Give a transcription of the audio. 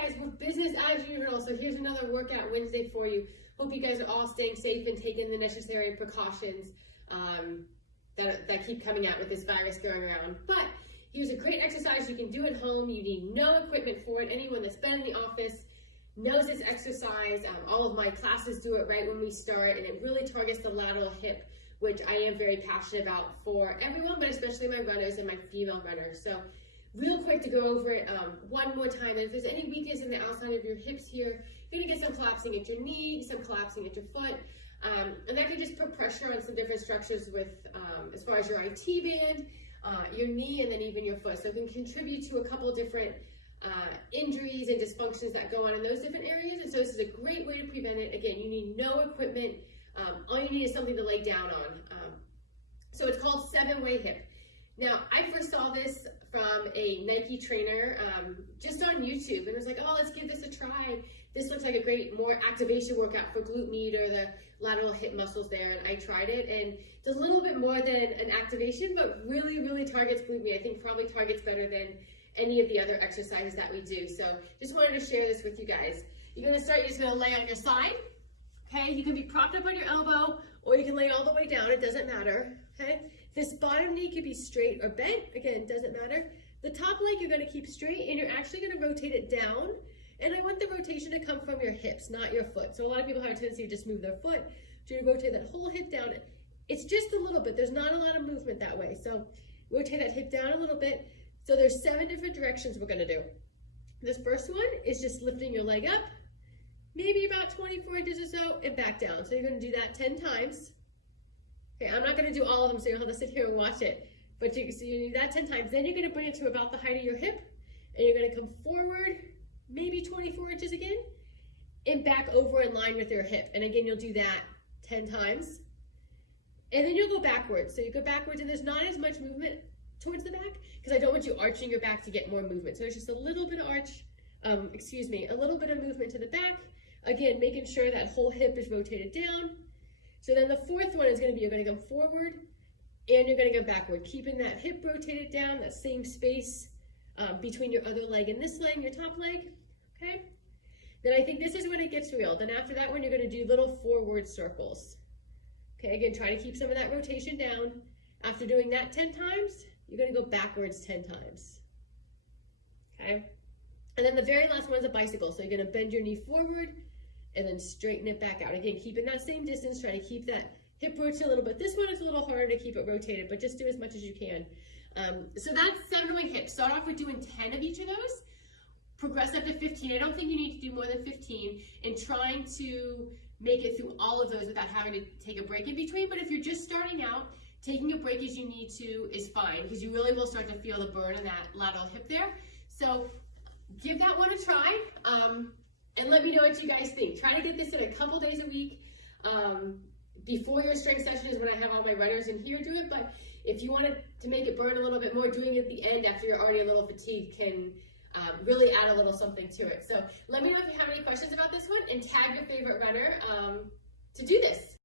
guys, with business as usual. So here's another workout Wednesday for you. Hope you guys are all staying safe and taking the necessary precautions that keep coming out with this virus going around. But here's a great exercise you can do at home. You need no equipment for it. Anyone that's been in the office knows this exercise. All of my classes do it right when we start, and it really targets the lateral hip, which I am very passionate about for everyone, but especially my runners and my female runners. So real quick to go over it one more time. And if there's any weakness in the outside of your hips here, you're gonna get some collapsing at your knee, some collapsing at your foot. And that can just put pressure on some different structures with, as far as your IT band, your knee, and then even your foot. So it can contribute to a couple different injuries and dysfunctions that go on in those different areas. And so this is a great way to prevent it. Again, you need no equipment. All you need is something to lay down on. So it's called 7-way hip. Now, I first saw this from a Nike trainer just on YouTube, and I was like, oh, let's give this a try. This looks like a great, more activation workout for glute med or the lateral hip muscles there, and I tried it, and it's a little bit more than an activation, but really, really targets glute med. I think probably targets better than any of the other exercises that we do. So just wanted to share this with you guys. You're gonna start, you're just gonna lay on your side, okay? You can be propped up on your elbow, or you can lay all the way down, it doesn't matter, okay? This bottom knee could be straight or bent, again, doesn't matter. The top leg you're gonna keep straight, and you're actually gonna rotate it down, and I want the rotation to come from your hips, not your foot. So a lot of people have a tendency to just move their foot, so you rotate that whole hip down. It's just a little bit, there's not a lot of movement that way. So rotate that hip down a little bit. So there's 7 different directions we're gonna do. This first one is just lifting your leg up, maybe about 24 inches or so, and back down. So you're gonna do that 10 times. Okay, I'm not gonna do all of them, so you'll have to sit here and watch it. But so you do that 10 times. Then you're gonna bring it to about the height of your hip, and you're gonna come forward, maybe 24 inches again, and back over in line with your hip. And again, you'll do that 10 times. And then you'll go backwards. So you go backwards, and there's not as much movement towards the back, because I don't want you arching your back to get more movement. So it's just a little bit of a little bit of movement to the back. Again, making sure that whole hip is rotated down. So then the fourth one is gonna be, you're gonna come forward, and you're gonna go backward, keeping that hip rotated down, that same space between your other leg and this leg, your top leg, okay? Then I think this is when it gets real. Then after that one, you're gonna do little forward circles. Okay, again, try to keep some of that rotation down. After doing that 10 times, you're gonna go backwards 10 times, okay? And then the very last one is a bicycle. So you're gonna bend your knee forward and then straighten it back out. Again, keeping that same distance, try to keep that hip rotate a little bit. This one is a little harder to keep it rotated, but just do as much as you can. So that's 7-way hips. Start off with doing 10 of each of those. Progress up to 15. I don't think you need to do more than 15, and trying to make it through all of those without having to take a break in between. But if you're just starting out, taking a break as you need to is fine, because you really will start to feel the burn in that lateral hip there. So give that one a try, and let me know what you guys think. Try to get this in a couple days a week. Before your strength session is when I have all my runners in here do it, but if you wanted to make it burn a little bit more, doing it at the end after you're already a little fatigued can really add a little something to it. So let me know if you have any questions about this one, and tag your favorite runner to do this.